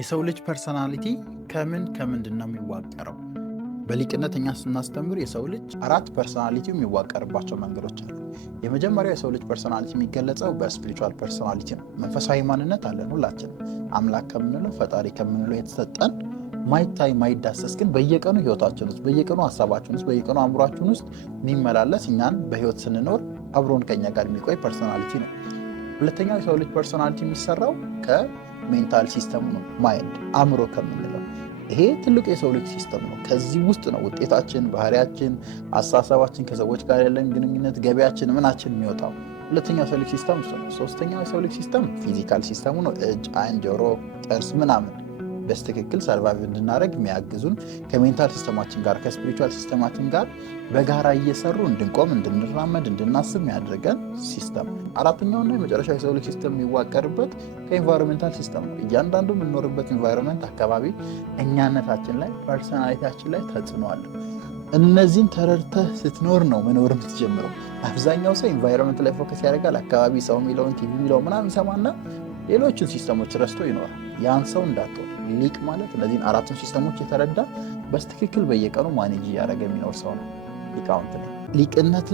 የሰው ልጅ ፐርሰናሊቲ ከምንድን ነው የሚዋቀረው? በሊቅነት እኛ ስናስተምር የሰው ልጅ 4 ፐርሰናሊቲው የሚዋቀርባቸው መንገዶች አሉ። የመጀመሪያው የሰው ልጅ ፐርሰናሊቲ የሚገለጸው በስፒሪቹዋል ፐርሰናሊቲ ነው። መንፈሳዊ ማንነት አለን ሁላችን። አምላክ ከምንለው ፈጣሪ ከምንለው የተሰጠን ማይታይ ማይዳሰስ ግን በየቀኑ ህይወታችን ውስጥ በየቀኑ ሀሳባችን ውስጥ በየቀኑ አእምሯችን ውስጥ የሚመላለስ እኛን በህይወት ስንኖር አብሮን ከኛ ጋር የሚቆይ ፐርሰናሊቲ ነው። ሁለተኛው የሰው ልጅ ፐርሰናሊቲ የሚሰራው ሜንታል ሲስተም ነው። ማይንድ አእምሮ ከምንለው ይሄ ትልቁ የሰው ልጅ ሲስተም ነው። ከዚህ ውስጥ ነው ውጤታችን፣ ባህሪያችን፣ አስተሳሰባችን፣ ከሰዎች ጋር ያለን ግንኙነት፣ ገበያችን፣ ምናችን የሚወጣው። ሁለተኛው የሰው ልጅ ሲስተም እሱ ነው። ሶስተኛው የሰው ልጅ ሲስተም ፊዚካል ሲስተሙ ነው። እጅ፣ አይን፣ ጆሮ፣ ጥርስ ምናምን በስትክክል ሰርቫይቭ እንድናደርግ የሚያግዙን ከሜንታል ሲስተማችን ጋር ከስፒሪቹዋል ሲስተማችን ጋር በጋራ እየሰሩ እንድንቆም፣ እንድንራመድ፣ እንድናስብ የሚያደርገን ሲስተም። አራተኛውና የመጨረሻው የሰው ልጅ ሲስተም የሚዋቀርበት ከኢንቫይሮንሜንታል ሲስተም ነው። እያንዳንዱ የምንኖርበት ኢንቫይሮንሜንት አካባቢ እኛነታችን ላይ ፐርሰናሊቲያችን ላይ ተጽዕኖ አለው። እነዚህን ተረድተህ ስትኖር ነው መኖር የምትጀምረው። አብዛኛው ሰው ኢንቫይሮንሜንት ላይ ፎከስ ያደርጋል። አካባቢ ሰው የሚለውን ቲቪ የሚለውን ምናምን ይሰማና ሌሎችን ሲስተሞች ረስቶ ይኖራል። ያን ሰው እንዳትሆን። ሊቅ ማለት እነዚህን 4ቱን ሲስተሞች የተረዳ በስትክክል በየቀኑ ማኔጅ እያደረገ የሚኖር ሰው ነው ሊቃውንት ነው። ሊቅነት